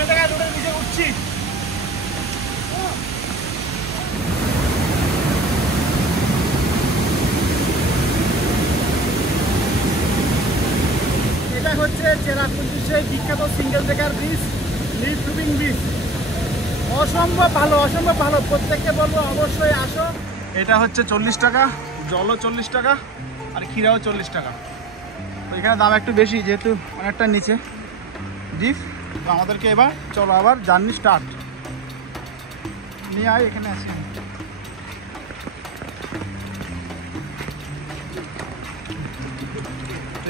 Single টাকা রোডের নিচে উঠছি। এটা হচ্ছে চেরাপুঞ্জির সেই বিখ্যাত single trekker bridge, lead looping bridge. অসম্ভব ভালো, অসম্ভব ভালো। প্রত্যেককে বলবো অবশ্যই আসো। এটা হচ্ছে 40 টাকা, জলও 40 টাকা, আর ক্ষীরাও 40 টাকা। তো এখানে দাম একটু বেশি, যেহেতু অনেকটা নিচে ডিপ। তো আমাদেরকে এবার চলো আবার জার্নি স্টার্ট। নিয়ে আয়, এখানে আসি।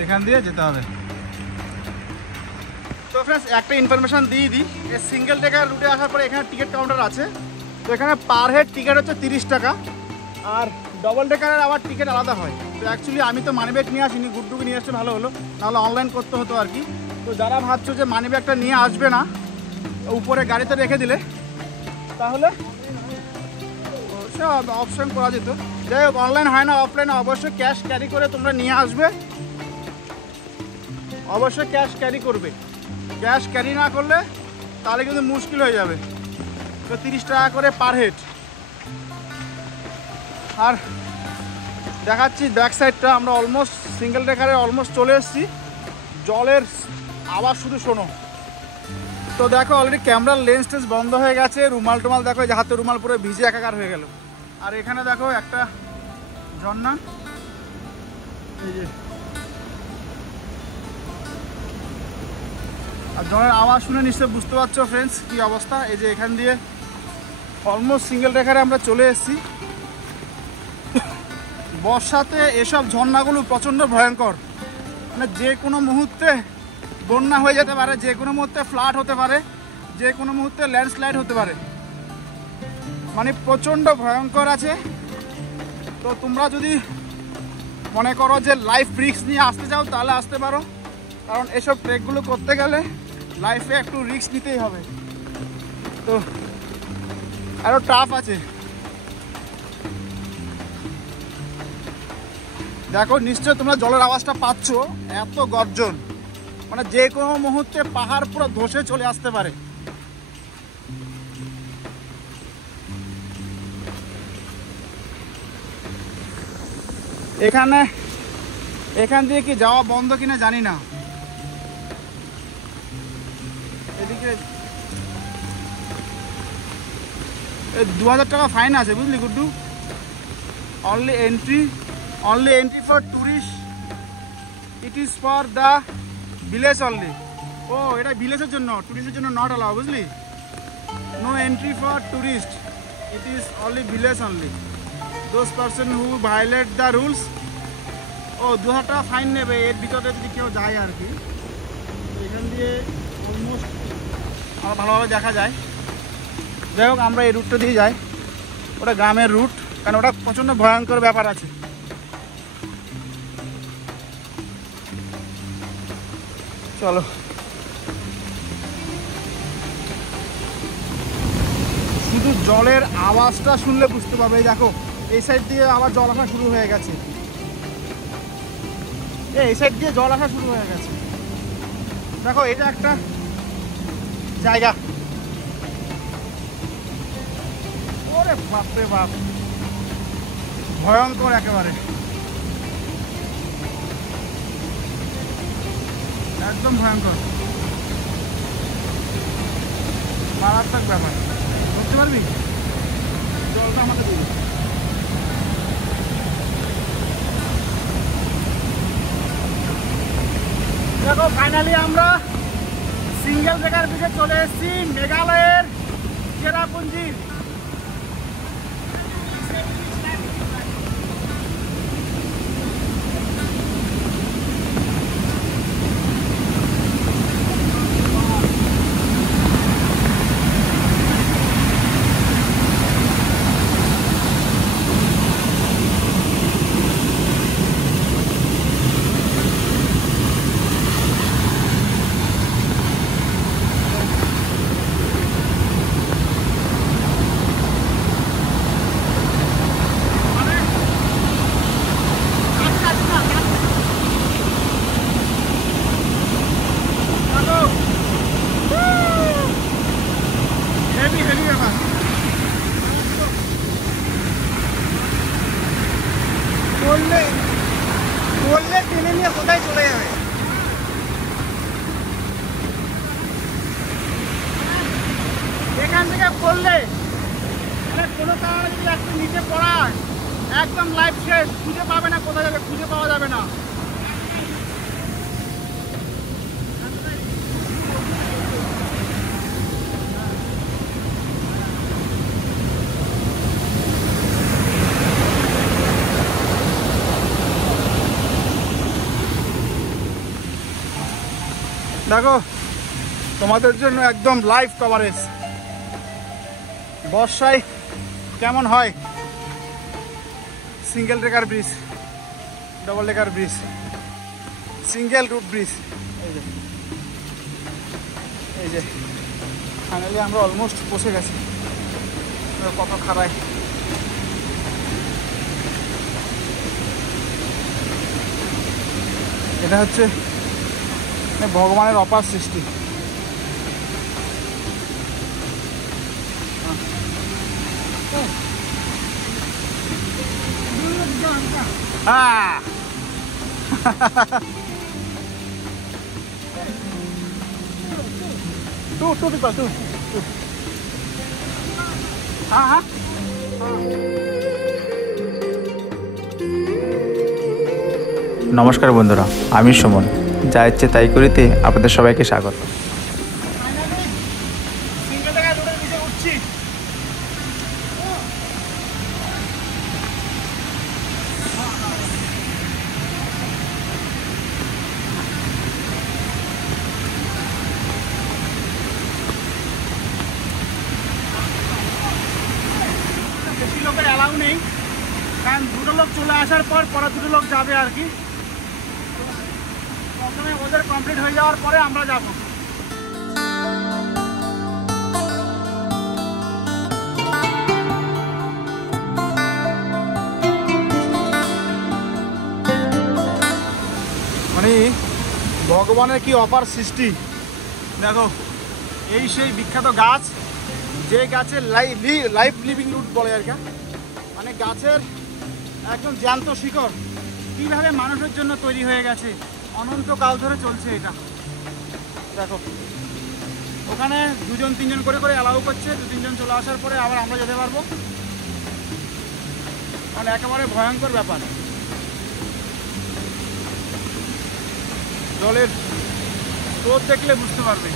এখান দিয়ে যেতে হবে। তো ফ্রেন্ডস, একটা ইনফরমেশান দিয়ে দিই, এই সিঙ্গেল ট্রেকার রুটে আসার পরে এখানে টিকিট কাউন্টার আছে। তো এখানে পার হেড টিকিট হচ্ছে 30 টাকা, আর ডবল ট্রেকারের আবার টিকিট আলাদা হয়। তো অ্যাকচুয়ালি আমি তো মানি ব্যাগ নিয়ে আসিনি, গুড্ডুকে নিয়ে আসতে ভালো হলো, নাহলে অনলাইন করতে হতো আর কি। তো যারা ভাবছো যে মানি ব্যাগটা নিয়ে আসবে না, উপরে গাড়িতে রেখে দিলে, তাহলে সে অপশন করা যেত। যাই হোক, অনলাইন হয় না, অফলাইনে অবশ্যই ক্যাশ ক্যারি করে তোমরা নিয়ে আসবে। অবশ্যই ক্যাশ ক্যারি করবে। ক্যাশ ক্যারি না করলে তাহলে কিন্তু মুশকিল হয়ে যাবে। তো 30 টাকা করে পার হেড। আর দেখাচ্ছি ব্যাক সাইডটা, আমরা অলমোস্ট সিঙ্গেল ট্রেকারে অলমোস্ট চলে এসেছি। জলের আওয়াজ শুধু শোনো। তো দেখো অলরেডি ক্যামেরার লেন্স টেন্স বন্ধ হয়ে গেছে। রুমাল টুমাল দেখো, যে হাতে রুমাল পুরো ভিজে একাকার হয়ে গেল। আর এখানে দেখো একটা ঝর্ণা, এই যে। আর জলের আওয়াজ শুনে নিশ্চয়ই বুঝতে পারছো ফ্রেন্ডস কী অবস্থা। এই যে এখান দিয়ে অলমোস্ট সিঙ্গেল ট্রেকারে আমরা চলে এসেছি। বর্ষাতে এসব ঝর্ণাগুলো প্রচণ্ড ভয়ঙ্কর, মানে যে কোনো মুহূর্তে বন্যা হয়ে যেতে পারে, যে কোনো মুহূর্তে ফ্লাড হতে পারে, যে কোনো মুহূর্তে ল্যান্ডস্লাইড হতে পারে, মানে প্রচণ্ড ভয়ঙ্কর আছে। তো তোমরা যদি মনে করো যে লাইফ রিস্ক নিয়ে আসতে চাও, তাহলে আসতে পারো, কারণ এসব ট্রেকগুলো করতে গেলে লাইফে একটু রিস্ক নিতেই হবে। তো আরও টাফ আছে। দেখো নিশ্চয় তোমরা জলের আওয়াজটা পাচ্ছ, এত গর্জন, মানে যে কোনো মুহূর্তে পাহাড় পুরো ধসে চলে আসতে পারে। এখান দিয়ে কি যাওয়া বন্ধ কিনা জানি না। এদিকে 2000 টাকা ফাইন আছে, বুঝলি Guddu. Only entry for tourist, it is for the village only. ও, এটা ভিলেজের জন্য, টুরিস্টের জন্য নট অ্যালাউ, বুঝলি। No entry for tourist, it is only village only. Those person who violate the rules. ও, 2000 টাকা ফাইন নেবে এর ভিতরে যদি কেউ যায় আর কি। এখান দিয়ে অলমোস্ট আর ভালোভাবে দেখা যায়। যাই হোক, আমরা এই রুটটা দিয়ে যাই। ওটা গ্রামের রুট, কারণ ওটা প্রচণ্ড ভয়ঙ্কর ব্যাপার আছে। চলো, শুধু জলের আওয়াজটা শুনলে বুঝতে পারবে। এই দেখো, এই সাইড দিয়ে আবার জল আসা শুরু হয়ে গেছে। এই সাইড দিয়ে জল আসা শুরু হয়ে গেছে। দেখো, এটা একটা জায়গা। ওরে বাপরে বাপ, ভয়ঙ্কর একেবারে, একদম ভয়ঙ্কর, মারাত্মক ব্যাপার। বুঝতে পারবি, জলটা আমাকে দিবি। দেখো ফাইনালি আমরা সিঙ্গেল ট্রেকার ব্রিজে চলে এসেছি, মেঘালয়ের চেরাপুঞ্জি। পড়লে মানে কোনো কারণে যদি একটু নিচে পড়ায় একদম লাইফ শেষ, খুঁজে পাবে না, কোথায় যাবে খুঁজে পাওয়া যাবে না। দেখো তোমাদের জন্য একদম লাইভ কভারেজ বর্ষায় কেমন হয়। Single decker bridge, double decker bridge, single root bridge. এই যে ফাইনালি আমরা অলমোস্ট পৌঁছে গেছি। কত খারাই, এটা হচ্ছে ভগবানের অপার সৃষ্টি। two people, two. নমস্কার বন্ধুরা, আমি সুমন, যা ইচ্ছে তাই করিতে আপনাদের সবাইকে স্বাগত। বেশি লোকের অ্যালাউ নেই, কারণ দুটো লোক চলে আসার পর পরে দুটো লোক যাবে আর কি। প্রথমে ওদের কমপ্লিট হয়ে যাওয়ার পরে আমরা যাব। মানে ভগবানের কি অপার সৃষ্টি। দেখো এই সেই বিখ্যাত গাছ, যে গাছের লাইফ লিভিং রুট বলে আর কি, মানে গাছের একদম জ্যান্ত শিকড় কীভাবে মানুষের জন্য তৈরি হয়ে গেছে, অনন্তকাল ধরে চলছে এটা। দেখো ওখানে দুজন তিনজন করে করে অ্যালাউ করছে, দু তিনজন চলে আসার পরে আবার আমরা যেতে পারবো। মানে একেবারে ভয়ঙ্কর ব্যাপার। জলের স্রোত দেখলে বুঝতে পারবে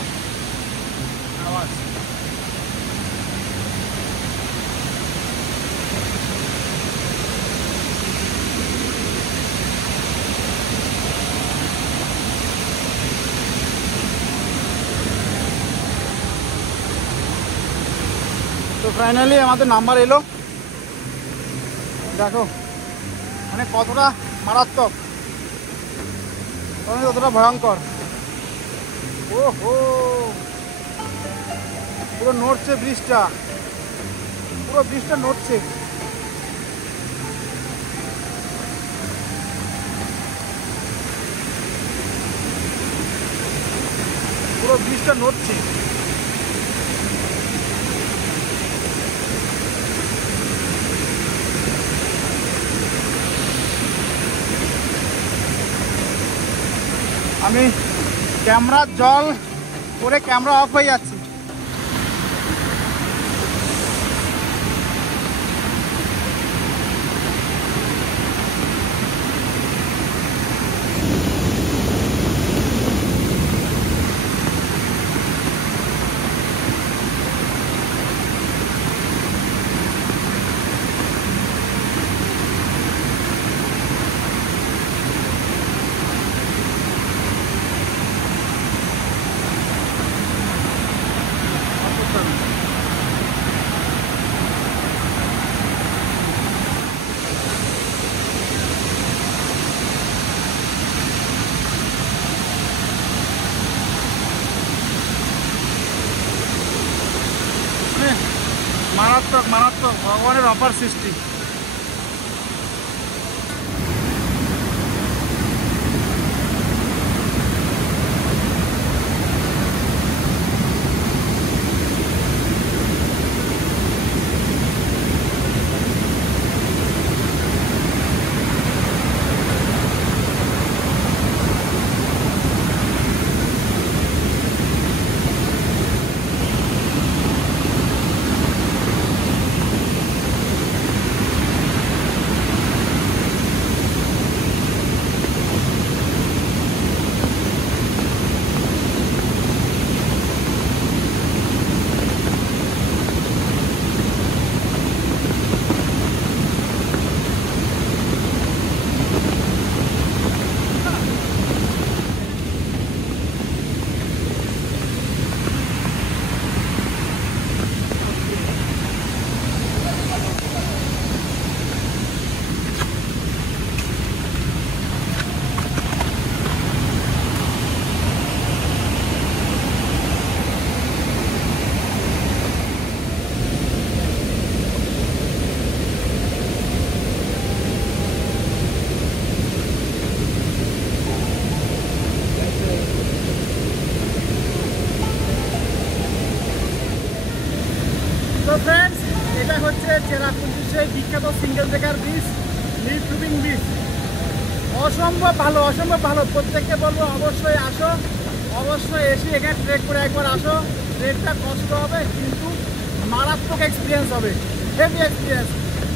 আওয়াজ। তো ফাইনালি আমাদের নাম্বার এলো। দেখো মানে কতটা মারাত্মক, কতটা ভয়ঙ্কর। ও হো, পুরো নড়ছে ব্রিজটা, পুরো ব্রিজটা নড়ছে। পুরো ব্রিজটা নড়ছে। আমি ক্যামেরার জল করে ক্যামেরা অফ হয়ে যাচ্ছে। মারাত্মক মারাত্মক, ভগবানের অপার সৃষ্টি। তো ফ্রেন্ডস, এটা হচ্ছে চেরাপুঞ্জির সেই বিখ্যাত single decker bridge, live looping bridge. অসম্ভব ভালো, অসম্ভব ভালো। প্রত্যেককে বলবো অবশ্যই আসো, অবশ্যই এসে এখানে ট্রেক করে একবার আসো। ট্রেকটা কষ্ট হবে কিন্তু মারাত্মক এক্সপিরিয়েন্স হবে, হেভি এক্সপিরিয়েন্স।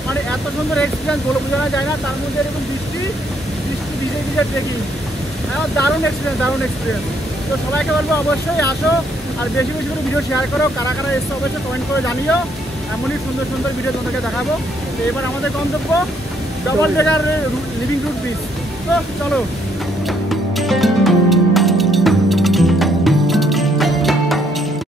মানে এত সুন্দর এক্সপিরিয়েন্স বলে বোঝানো যায় না। তার মধ্যে এরকম বৃষ্টি ভিজে ভিজে ট্রেকিং, দারুণ এক্সপিরিয়েন্স, দারুণ এক্সপিরিয়েন্স। তো সবাইকে বলবো অবশ্যই আসো, আর বেশি বেশি করে ভিডিও শেয়ার করো। কারা কারা এসে অবশ্যই কমেন্ট করে জানিও, এমনই সুন্দর সুন্দর ভিডিও তোমাদেরকে দেখাবো। তো এবার আমাদের গন্তব্য double decker living root bridge. তো চলো।